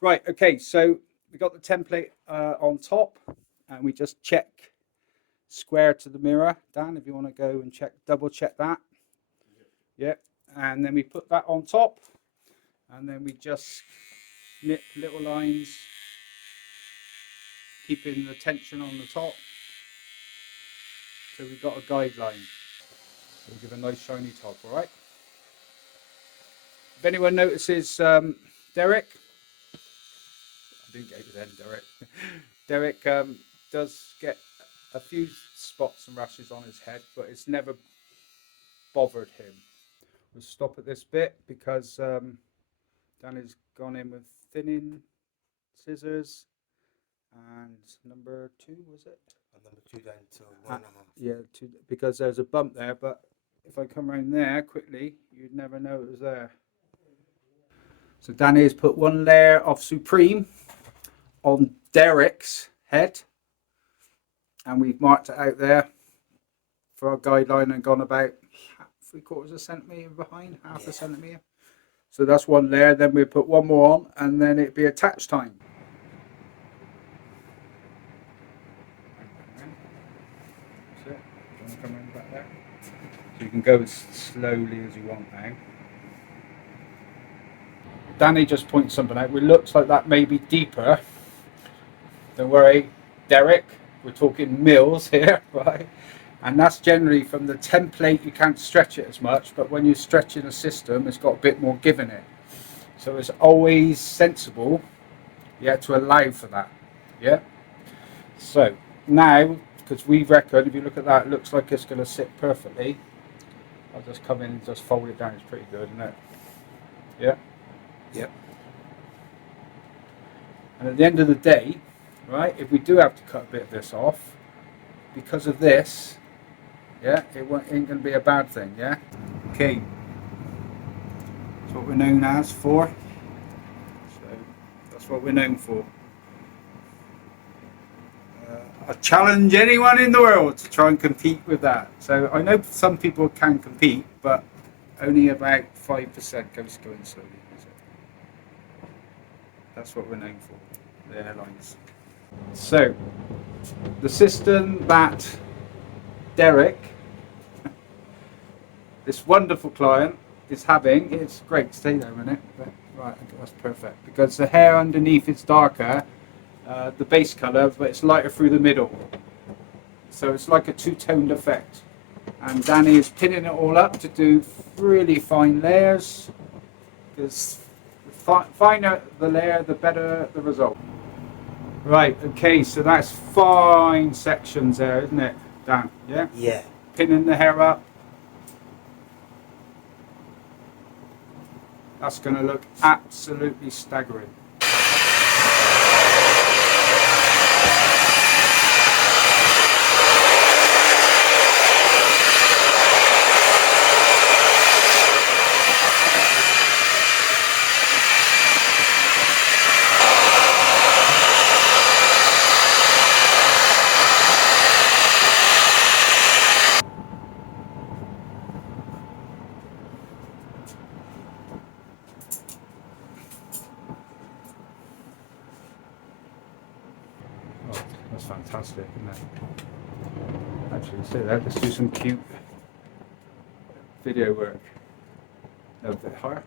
Right, okay, so we got the template on top, and we just check square to the mirror. Dan, if you want to go and check, double check that. Yeah, and then we put that on top, and then we just snip little lines, keeping the tension on the top. So we've got a guideline. We'll give a nice shiny top, all right? If anyone notices Derek, I didn't get his end, Derek. Derek does get a few spots and rashes on his head, but it's never bothered him. We'll stop at this bit because Danny's gone in with thinning scissors, and number 2 was it? And number 2 down to 1.5. Yeah, because there's a bump there, but if I come around there quickly, you'd never know it was there. So Danny has put one layer of Supreme on Derek's head, and we've marked it out there for our guideline and gone about 3/4 centimetre behind, half a centimetre. So that's one layer. Then we put one more on, and then it'd be attach time. That's it. You want to come around back there? So you can go as slowly as you want now. Danny just points something out. It looks like that may be deeper. Don't worry, Derek. We're talking mils here, right? And that's generally from the template. You can't stretch it as much, but when you're stretching a system, it's got a bit more give in it. So it's always sensible, yeah, to allow for that, yeah. So now, because we reckon, if you look at that, it looks like it's going to sit perfectly. I'll just come in and just fold it down. It's pretty good, isn't it? Yeah. Yep. And at the end of the day, right, if we do have to cut a bit of this off, because of this, yeah, it ain't going to be a bad thing, yeah? Okay. That's what we're known as for. So, that's what we're known for. I challenge anyone in the world to try and compete with that. So, I know some people can compete, but only about 5% goes going slowly. So, that's what we're known for, the airlines. So, the system that Derek, this wonderful client, is having, it's great, stay there a minute, but, right, okay, that's perfect, because the hair underneath is darker, the base colour, but it's lighter through the middle, so it's like a two-toned effect, and Danny is pinning it all up to do really fine layers, because the finer the layer, the better the result. Right, okay, so that's fine sections there, isn't it, Dan? Yeah? Yeah. Pinning the hair up. That's going to look absolutely staggering. Oh, that's fantastic, isn't it? Actually, say that, let's do some cute video work. A bit higher.